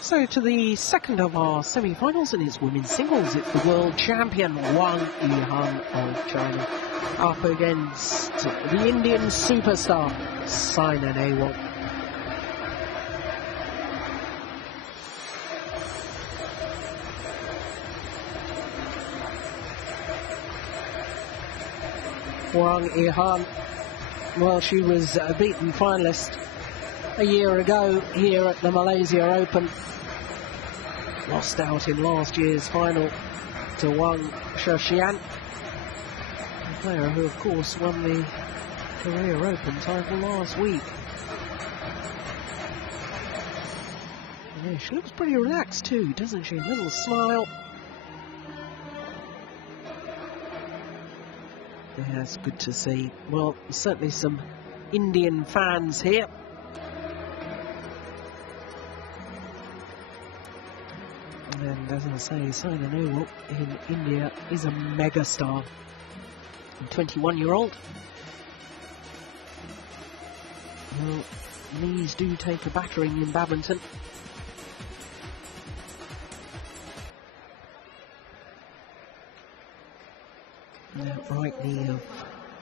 So to the second of our semi-finals, and it's women's singles. It's the world champion Wang-Yihan of China up against the Indian superstar Saina. Wang-Yihan, well, she was a beaten finalist a year ago here at the Malaysia Open. Lost out in last year's final to Wang Sheshian, a player who, of course, won the Korea Open title last week. Yeah, she looks pretty relaxed too, doesn't she? A little smile. Yeah, it's good to see. Well, certainly some Indian fans here. And as I say, Saina NEHWAL in India is a megastar. A 21-year-old. Well, knees do take a battering in badminton. That right knee of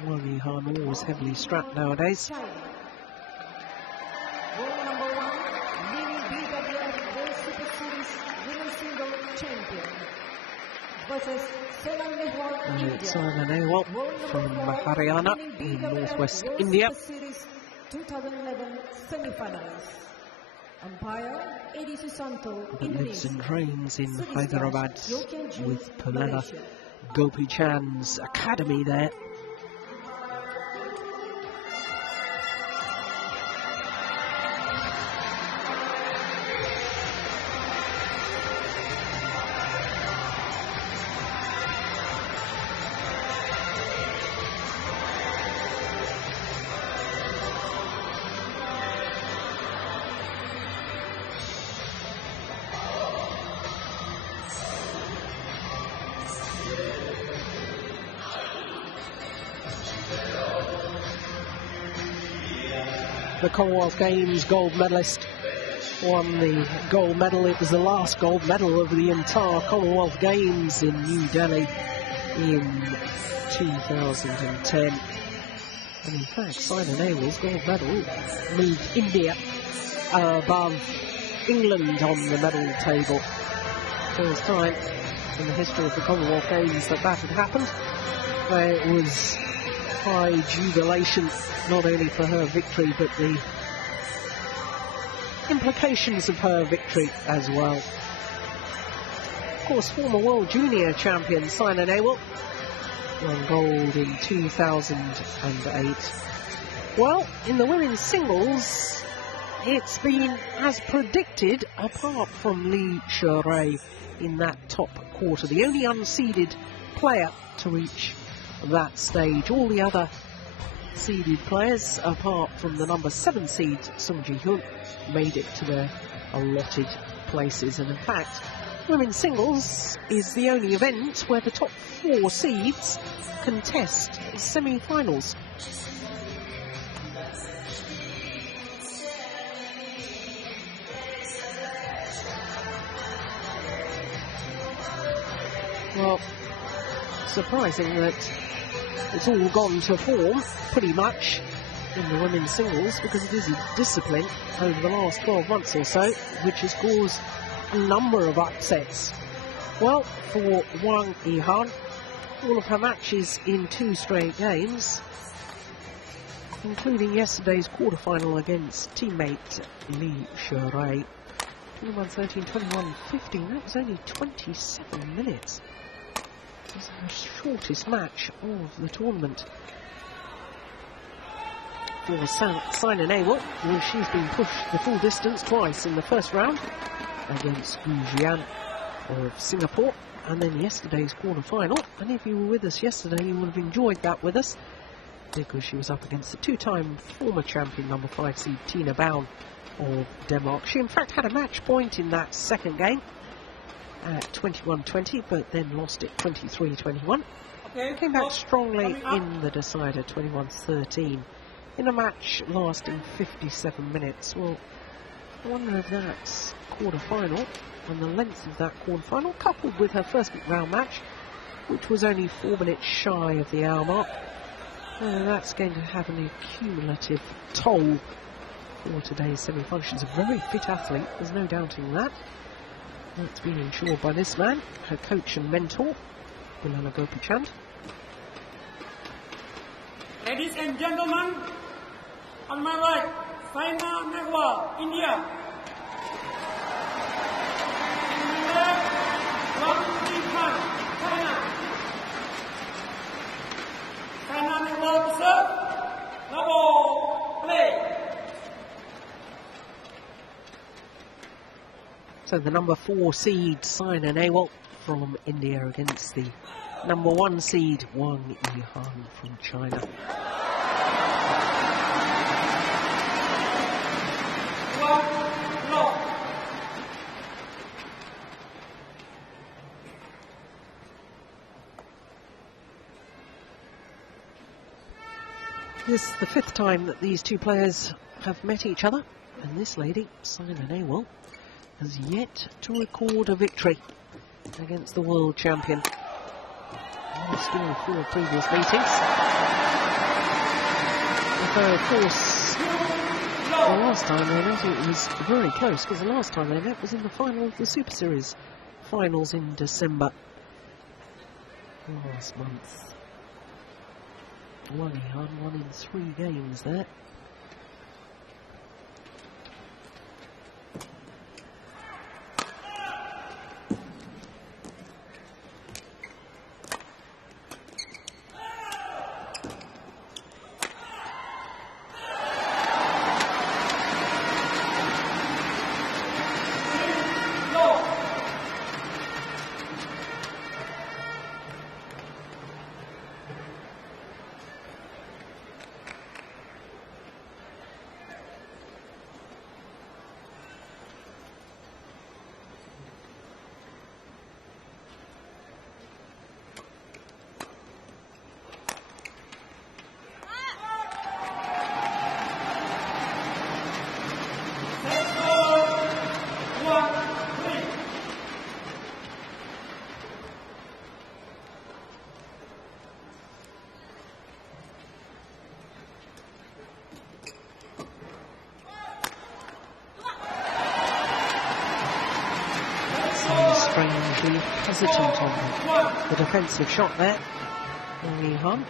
Wang-Yihan always heavily strapped nowadays. Saina NEHWAL from Haryana in northwest India. 2011 semi-finals. Umpire But lives and trains in Hyderabad with Pamela Gopichand's academy there. The Commonwealth Games gold medalist won the gold medal. It was the last gold medal of the entire Commonwealth Games in New Delhi in 2010. And in fact, Saina NEHWAL's gold medal moved India above England on the medal table. First time in the history of the Commonwealth Games that had happened. It was high jubilation, not only for her victory, but the implications of her victory as well. Of course, former world junior champion Saina NEHWAL won gold in 2008. Well, in the women's singles, it's been as predicted, apart from Lee Sherei in that top quarter, the only unseeded player to reach that stage. All the other seeded players, apart from the number 7 seed Sung Ji-hyun, made it to their allotted places. And in fact, women's singles is the only event where the top 4 seeds contest semi-finals. Well, surprising that it's all gone to form, pretty much, in the women's singles, because it is a discipline over the last 12 months or so, which has caused a number of upsets. Well, for Wang-Yihan, all of her matches in 2 straight games, including yesterday's quarterfinal against teammate Lee Sherei. 21-13, 21-15, that was only 27 minutes. It was the shortest match of the tournament. For Saina NEHWAL, well, she's been pushed the full distance twice in the first round against Gu Jian of Singapore, and then yesterday's quarter-final. And if you were with us yesterday, you would have enjoyed that with us, because she was up against the 2-time former champion, number 5 seed Tina Baun of Denmark. She in fact had a match point in that second game at 21-20, but then lost it 23-21. Okay, came back strongly in the decider, 21-13, in a match lasting 57 minutes. Well, I wonder if that's quarter-final, and the length of that quarter-final, coupled with her first round match, which was only 4 minutes shy of the hour mark, that's going to have an accumulative toll for today's semi-final. She's a very fit athlete, there's no doubting that. That's been ensured by this man, her coach and mentor, Bilala Gopichand. Ladies and gentlemen, on my right, Saina, NEHWAL, India. On my left, Badminton, China. Saina, NEHWAL to serve. Double play. So the number 4 seed, Saina NEHWAL from India, against the number 1 seed, Wang Yihan from China. This is the 5th time that these two players have met each other, and this lady, Saina NEHWAL, has yet to record a victory against the world champion. Still 4 previous meetings. Although, of course, the last time they met it was very close, because the last time they met was in the final of the Super Series finals in December last month. Wang Yihan won in 3 games there. Strangely hesitant on the defensive shot there, Wang Yihan.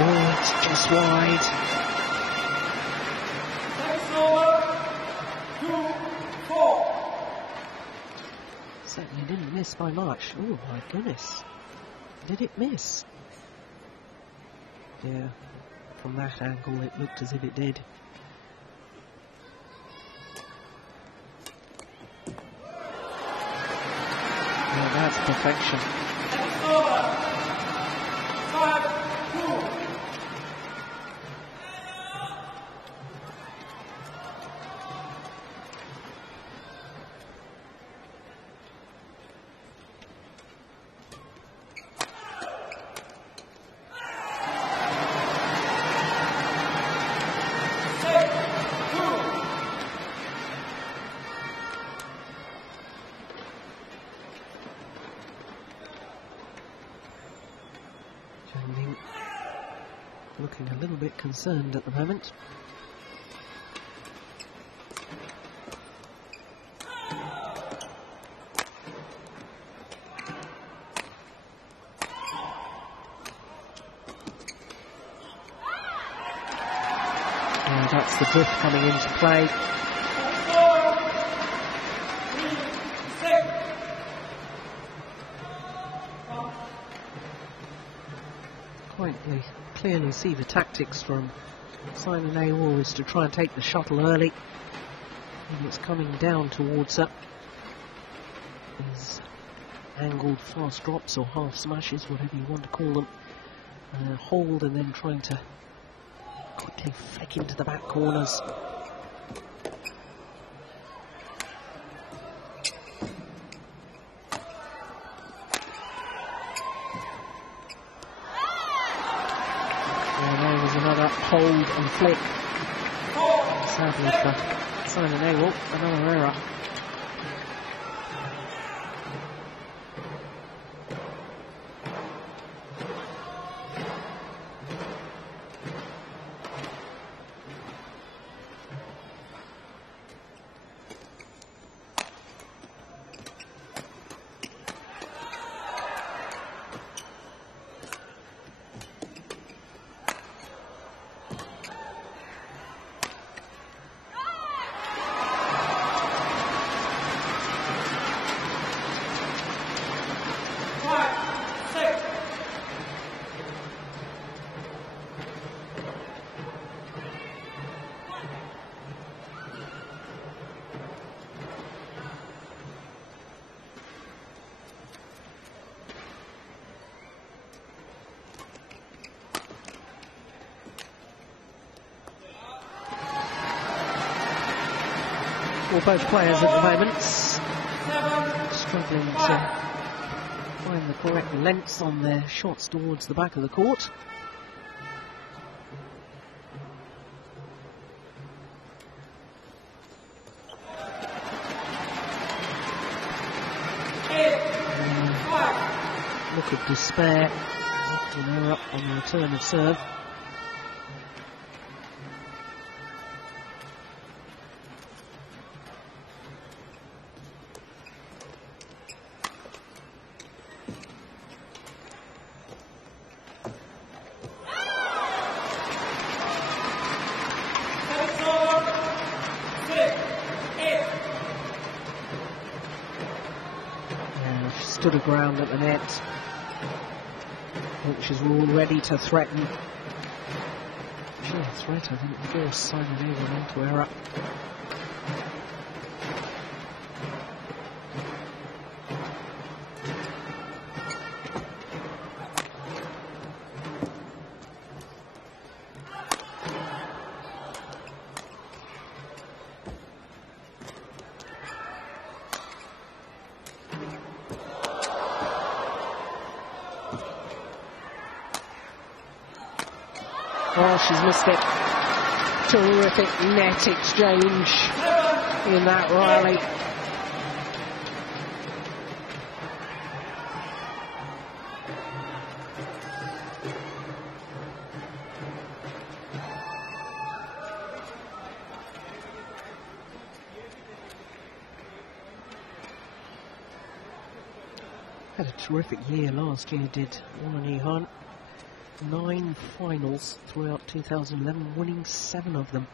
Oh, it's just wide. Certainly didn't miss by much. Oh my goodness. Did it miss? Yeah, from that angle it looked as if it did. Yeah, that's perfection. Looking a little bit concerned at the moment. Oh, that's the drift coming into play. Quite clearly see the tactics from Saina NEHWAL is to try and take the shuttle early, and it's coming down towards her. These angled fast drops or half smashes, whatever you want to call them. Hold and then trying to quickly flick into the back corners. And there was another hold and flick. Sadly for Saina NEHWAL, another error. Well, both players at the moment struggling to find the correct lengths on their shots towards the back of the court. Look of despair, an error on the return of serve. Stood her ground at the net, which is all ready to threaten. Sheer threat, I think, force Saina NEHWAL into error. Oh, she's missed it. Terrific net exchange in that rally. Had a terrific year last year, did NEHWAL. 9 finals throughout 2011, winning 7 of them.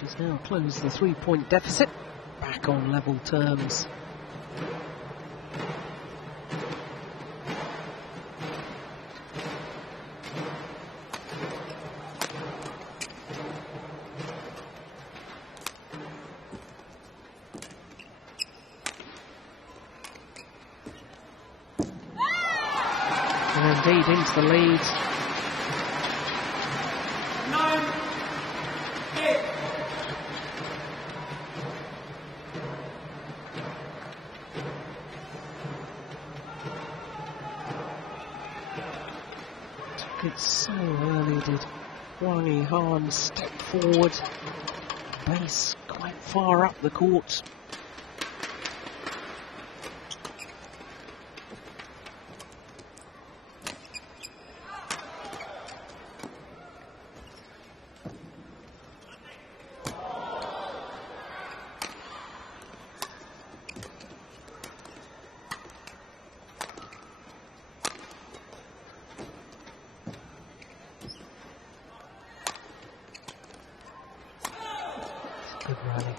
She's now closed the 3-point deficit, back on level terms. And indeed into the lead. 9-8. Took it so early, did NEHWAL. Step forward, base quite far up the court. Good rally.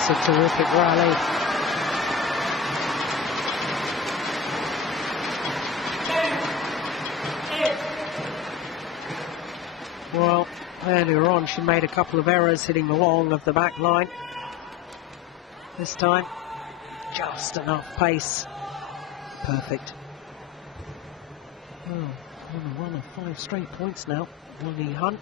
That's a terrific rally. Well, earlier on she made a couple of errors hitting the long of the back line. This time, just enough pace. Perfect. Oh, on a run of 5 straight points now, Finals-Yihan.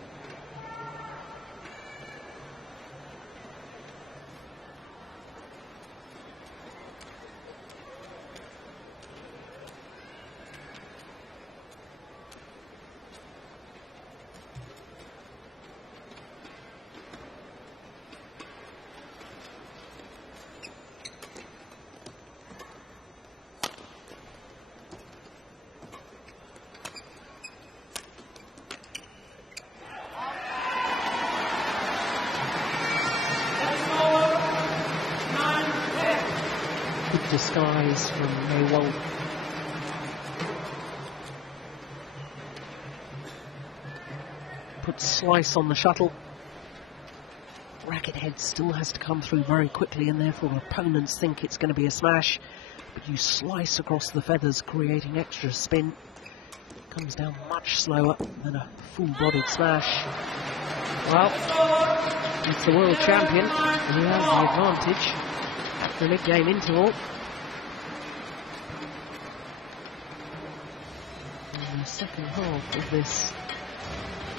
Disguise from NEHWAL. Put slice on the shuttle. Racket head still has to come through very quickly, and therefore opponents think it's going to be a smash. But you slice across the feathers, creating extra spin. It comes down much slower than a full-bodied smash. Well, it's the world champion, and he has the advantage after a mid-game interval. In the second half of this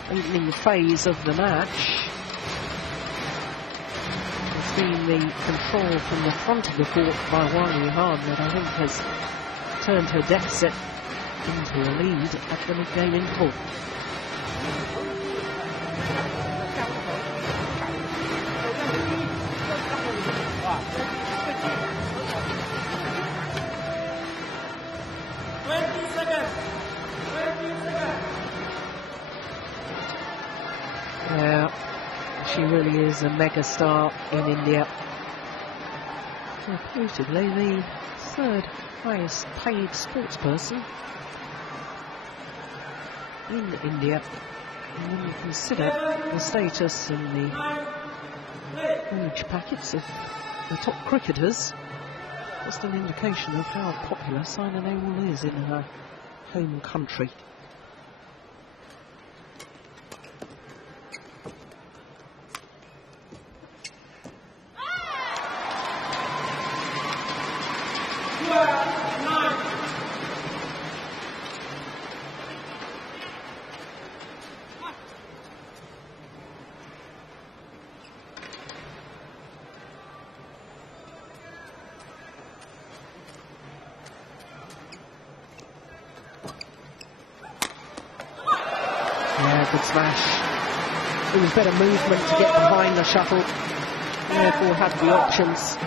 opening phase of the match, it's been the control from the front of the court by Finals-Yihan that I think has turned her deficit into a lead at the mid-game interval. Yeah, she really is a mega star in India. Reportedly the 3rd highest paid sportsperson in India. And when you consider the status in the wage packets of the top cricketers, just an indication of how popular Saina is in her home country. Yeah, good smash. It was better movement to get behind the shuttle, therefore had the options.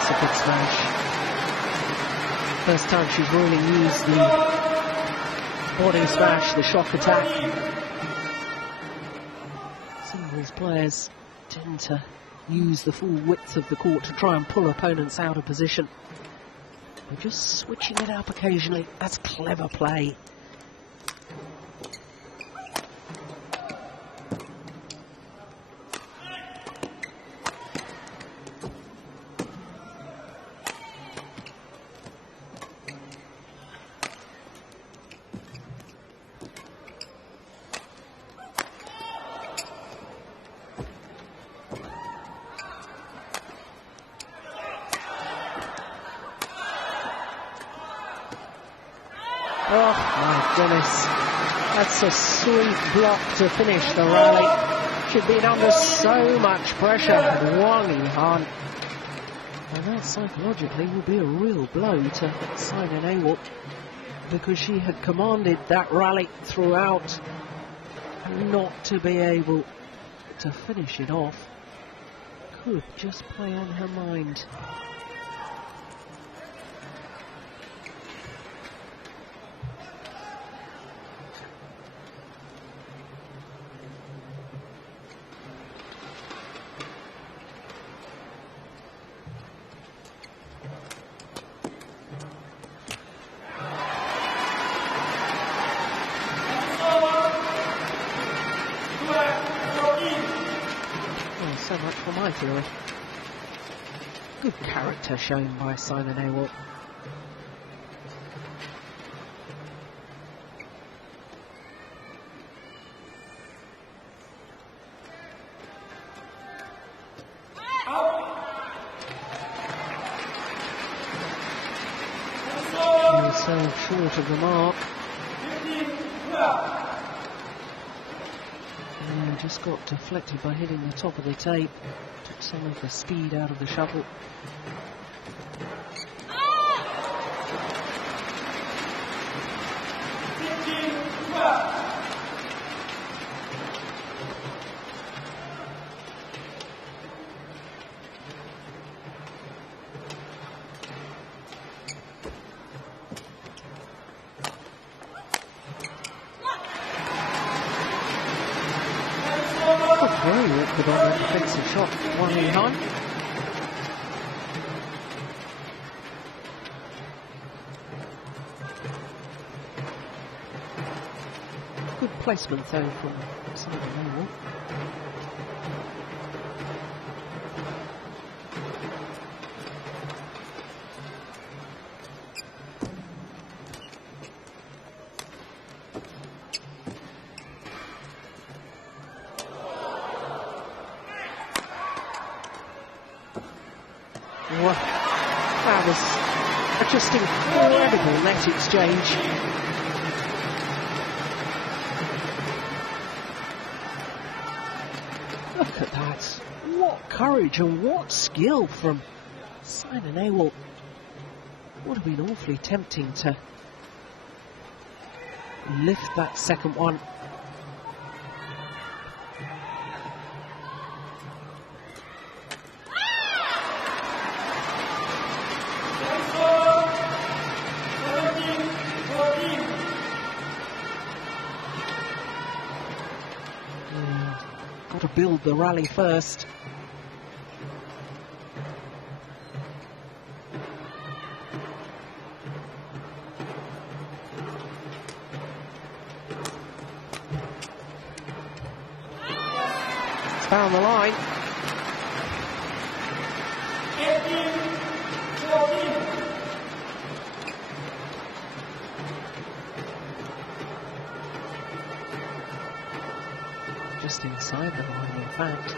It's a good smash. First time she's really used the body smash, the shock attack. Singles players tend to use the full width of the court to try and pull opponents out of position. We're just switching it up occasionally. That's clever play. Oh my goodness, that's a sweet block to finish the rally. She'd been under so much pressure, Wang. And that psychologically will be a real blow to Saina NEHWAL, because she had commanded that rally throughout, and not to be able to finish it off could just play on her mind. So much for my theory. Good character shown by Saina NEHWAL. Herself short of the mark. Just got deflected by hitting the top of the tape. Took some of the speed out of the shuttle. Very awkward on that defensive shot, Finals-Yihan. Good placement though from Saina NEHWAL. Wow, that was just incredible net exchange. Look at that. What courage and what skill from Saina NEHWAL. Would have been awfully tempting to lift that second one. Got to build the rally first. It's found the line. 18-14. Just inside the line, in fact.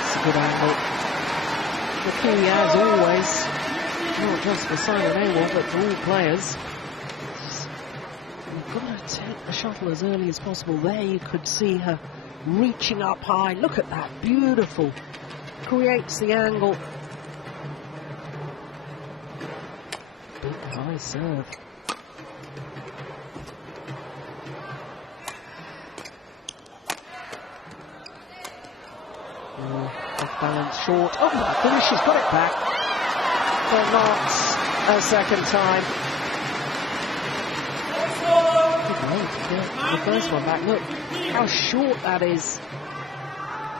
It's a good angle. The key, as always, not just for Saina NEHWAL, but for all players, you've got to take the shuttle as early as possible. There you could see her reaching up high. Look at that, beautiful. Creates the angle. High serve. Off balance, short. Oh, I think she's got it back, but not a second time. The first one back. Look how short that is.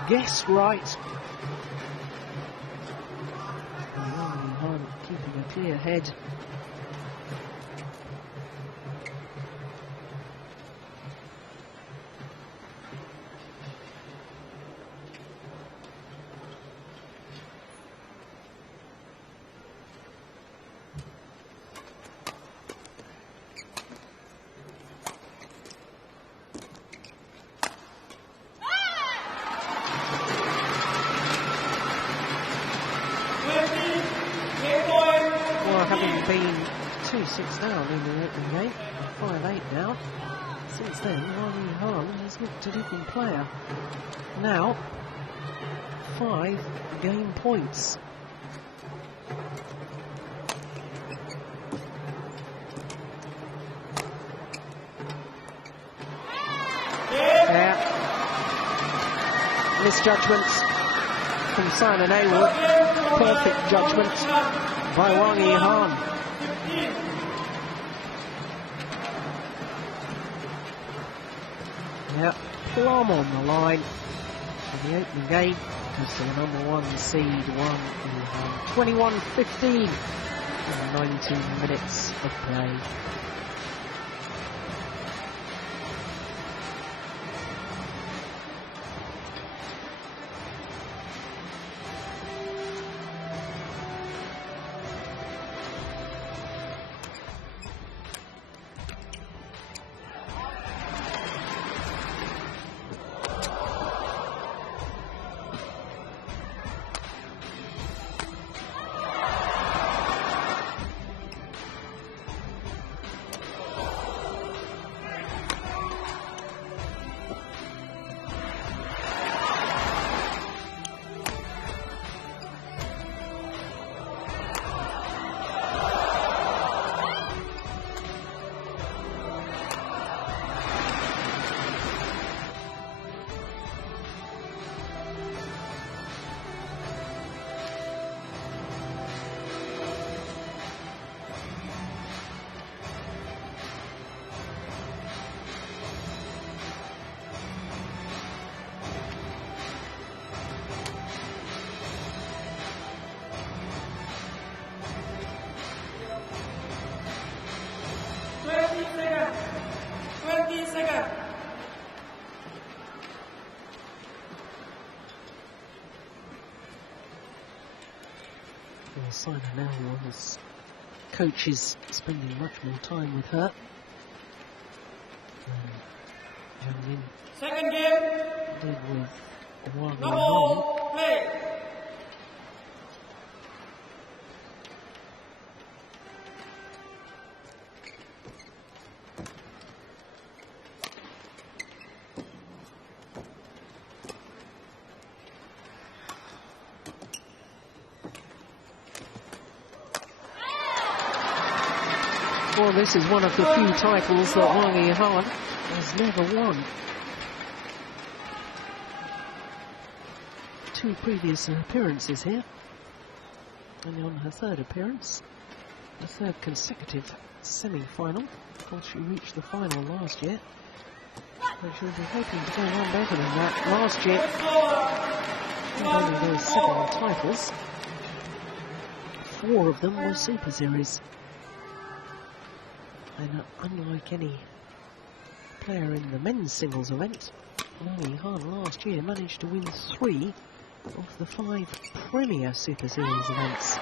Guessed right. Keeping a clear head. having been 2-6 down in the opening game, 5-8 now. Since then, Wang Yihan has looked a different player. Now, 5 game points. Yeah. Misjudgments from Saina NEHWAL. Perfect judgment by Wang Yihan. Yeah, plumb on the line for the opening game. Goes to the number 1 seed, Wang Yihan. 21-15 in 19 minutes of play. Saina NEHWAL, his coach is spending much more time with her. Second game. Did with Wang No Yihan. ball, play. Well, this is one of the few titles that Wang Yihan has never won. 2 previous appearances here. Only on her 3rd appearance. The 3rd consecutive semi-final. Of course, she reached the final last year. But she'll be hoping to go on better than that. Last year, not only those 7 titles, 4 of them were Super Series. And unlike any player in the men's singles event, Wang Yihan last year managed to win 3 of the 5 Premier Super Series events.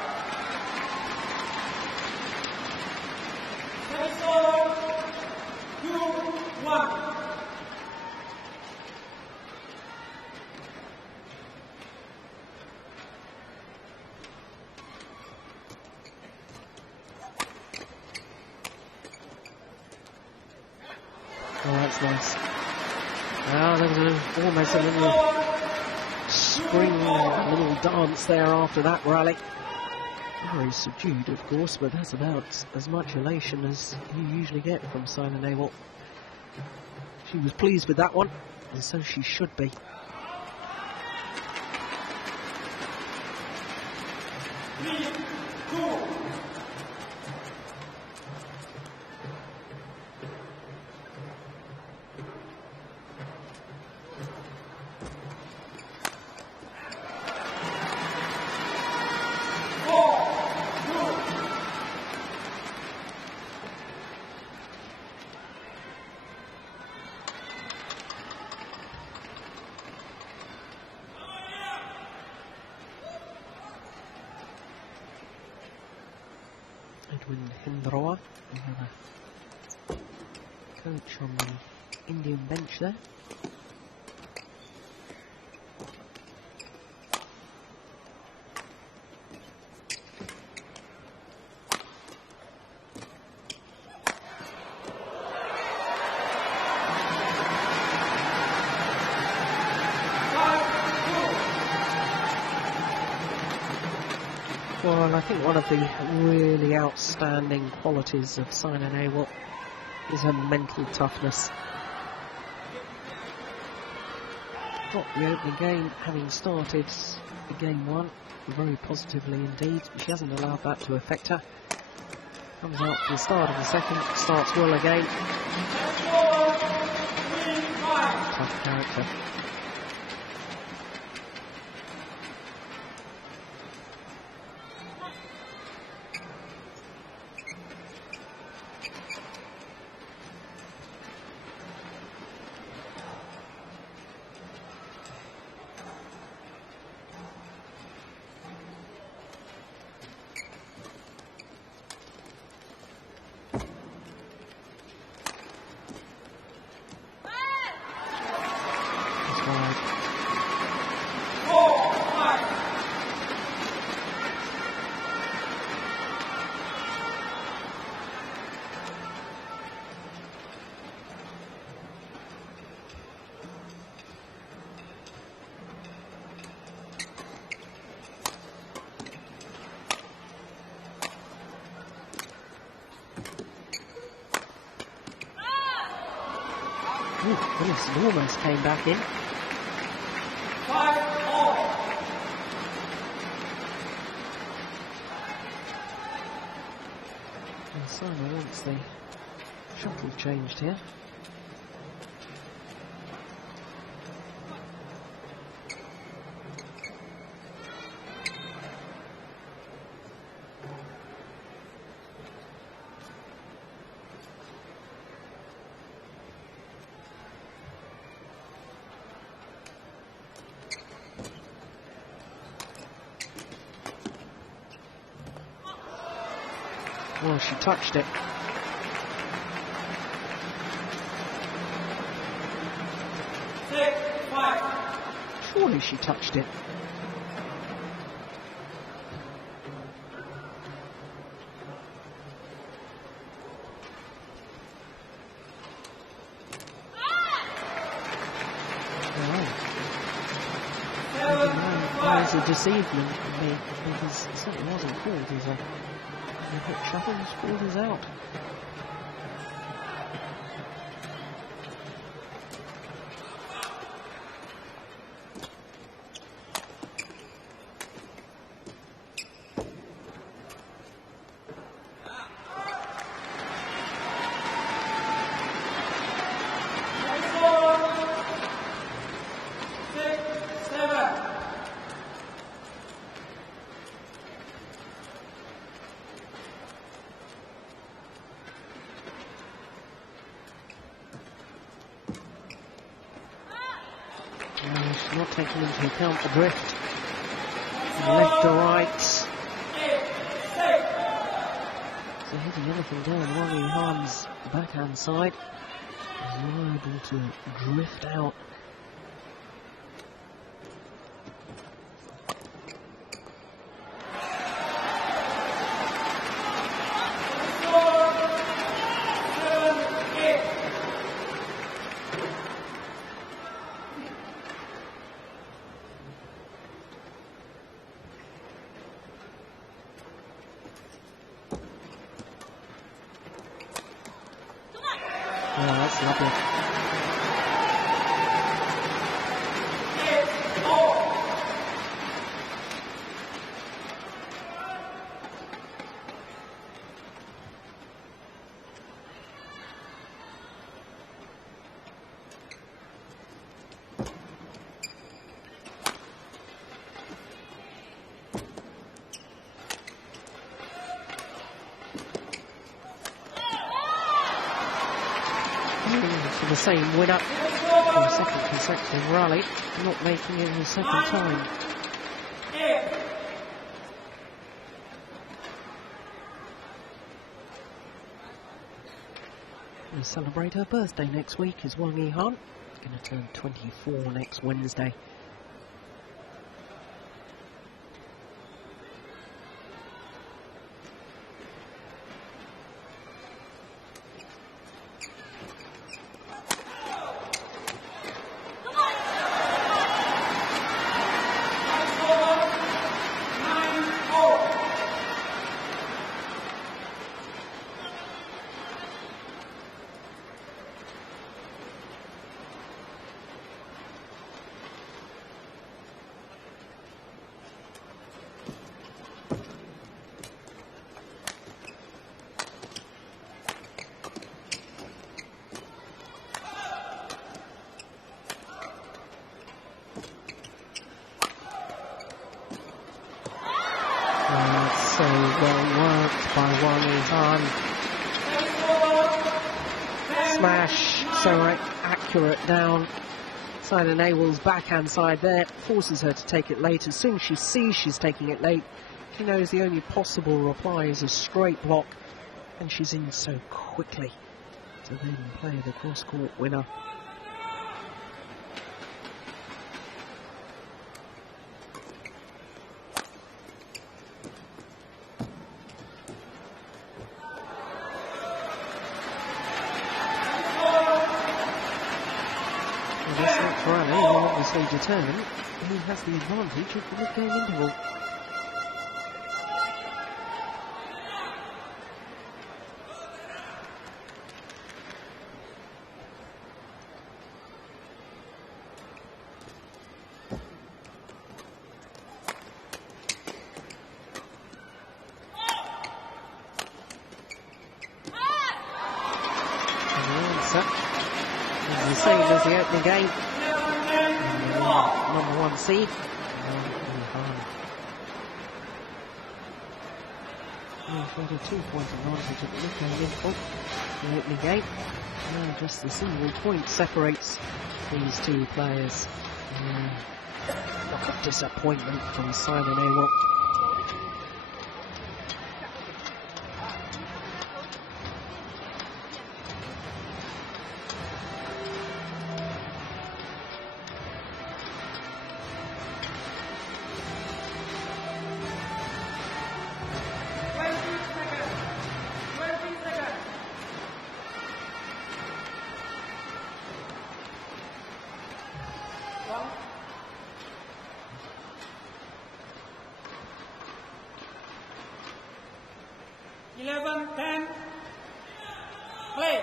Oh, that's nice. Ah, there was almost a little spring, little dance there after that rally. Very subdued, of course, but that's about as much elation as you usually get from Saina NEHWAL. She was pleased with that one, and so she should be. Coach on the Indian bench there. Well, I think one of the really outstanding qualities of Saina NEHWAL is her mental toughness. Got the opening game, having started game one very positively indeed. She hasn't allowed that to affect her. Comes out to the start of the second, starts well again. Tough character. Willis almost came back in. 5-all. And Saina wants the shuttle changed here. Well, she touched it. Surely she touched it. There's a deceivement in me because it certainly wasn't called as a hit shuttle. The score is out. She's not taking into account the drift. Left to right. So hitting anything down Wang-Yihan's backhand side. Is able to drift out. Oh, that's lovely. For the same winner for a second consecutive rally, not making it the second time. We celebrate her birthday next week as Wang-Yihan. Going to turn 24 next Wednesday. So well worked by Wang. Smash, so accurate down. Saina NEHWAL's backhand side there forces her to take it late. As soon as she sees she's taking it late, she knows the only possible reply is a straight block, and she's in so quickly to then play the cross-court winner. Obviously determined, he has the advantage of the mid-game interval. And the answer is the same as the opening game. Number 1 seed. Got a 2-point advantage at the mid-game interval. The opening game. Now just the single point separates these two players. Look of disappointment from Saina NEHWAL. Play.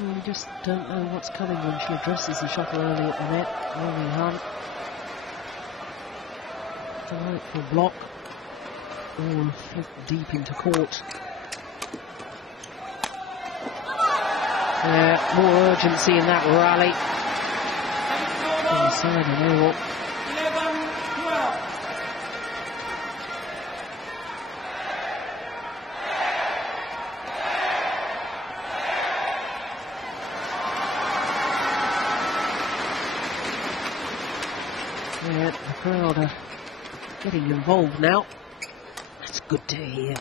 We just don't know what's coming when she addresses the shuttle early at the net. Finals-Yihan. Delightful block. All flipped deep into court. More urgency in that rally. On the side of NEHWAL. 11-12. Yeah, the crowd are getting involved now. That's good to hear.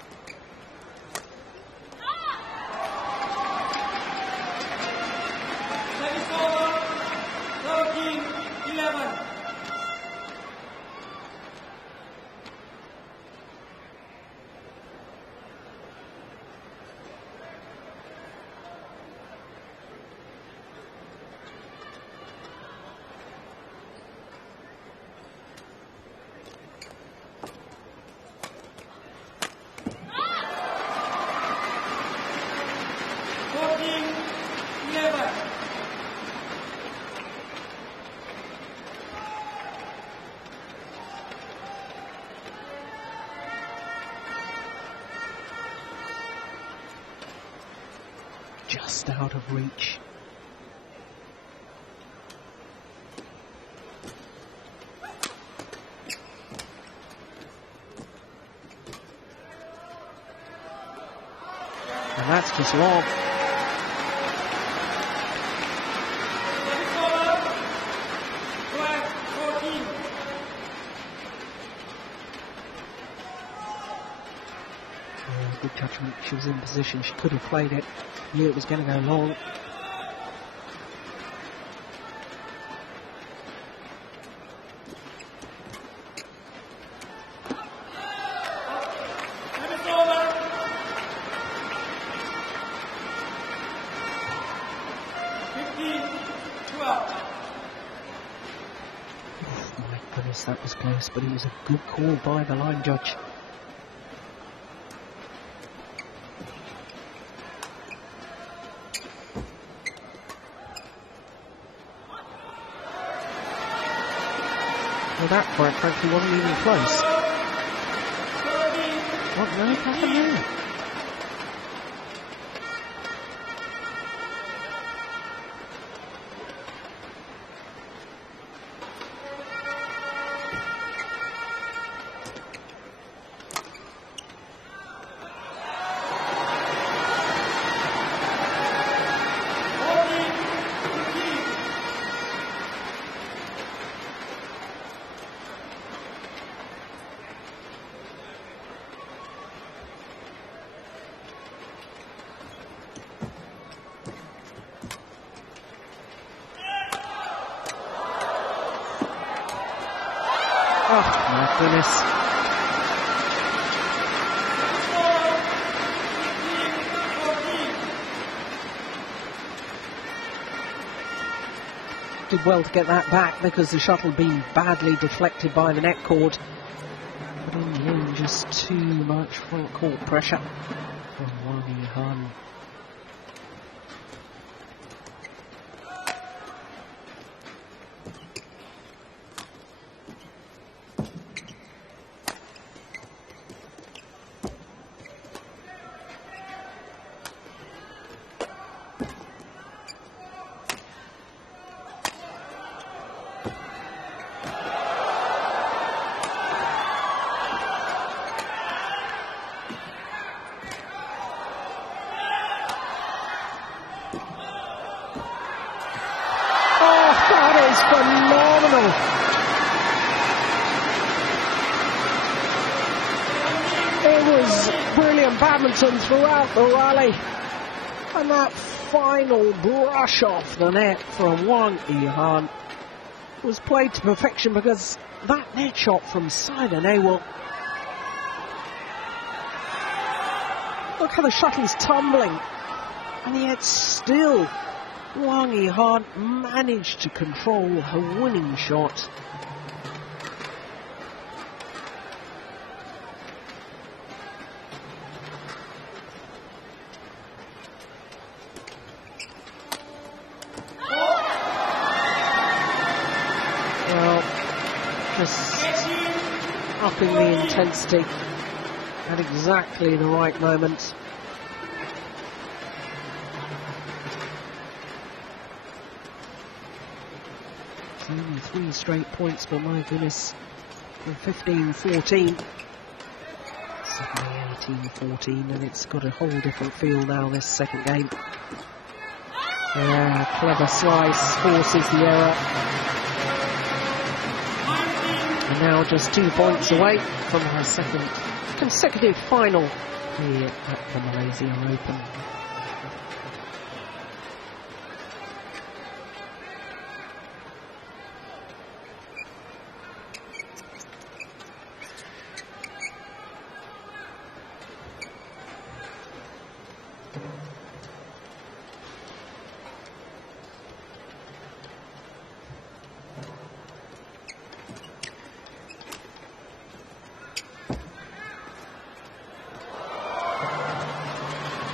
Just out of reach. And that's just long. Good judgment. She was in position. She could have played it. Knew it was going to go long. goodness, that was close, but it was a good call by the line judge. Well, that, quite frankly, wasn't even close. What on earth happened there? Oh, my goodness. Did well to get that back because the shuttle had been badly deflected by the net cord. But in the end, just too much front court pressure from Wang. Phenomenal. It was brilliant badminton throughout the rally, and that final brush off the net from Wang Yihan was played to perfection, because that net shot from Saina NEHWAL, look how the shuttle's tumbling, and yet still Wang Yihan managed to control her winning shot. Well, just upping the intensity at exactly the right moment. Only 3 straight points, but my goodness, from 15-14, suddenly 18-14, and it's got a whole different feel now, this second game. Yeah, clever slice, forces the error. And now just 2 points away from her second consecutive final here at the Malaysia Open.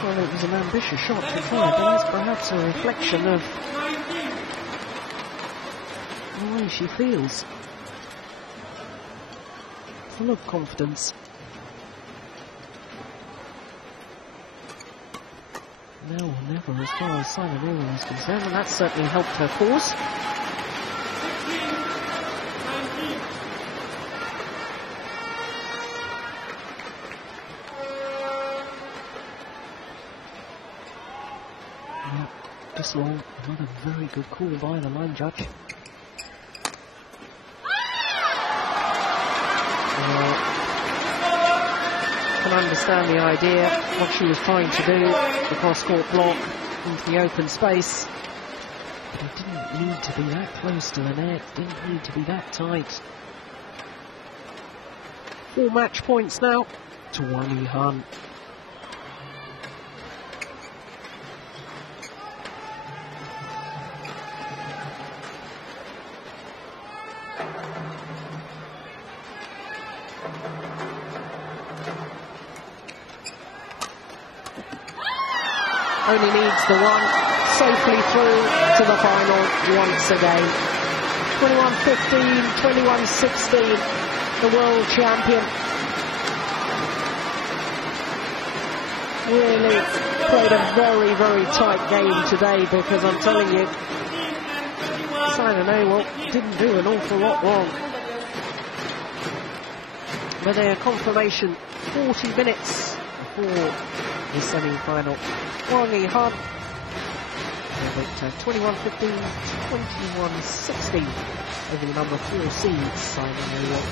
Well, it was an ambitious shot to try, but it's perhaps a reflection of the way she feels. Full of confidence. Now or never, as far as Saina NEHWAL is concerned, and that certainly helped her cause. This long, another very good call by the line judge. Can understand the idea, what she was trying to do, the cross-court block into the open space. But it didn't need to be that close to the net, didn't need to be that tight. 4 match points now to Wang Yihan. Only needs the one, safely through to the final once again. 21-15, 21-16, the world champion. Really played a very, very tight game today, because I'm telling you, Saina NEHWAL didn't do an awful lot wrong. But their confirmation 40 minutes before the semi-final. Finals-Yihan 21-15, 21-16 over the number 4 seed Saina NEHWAL.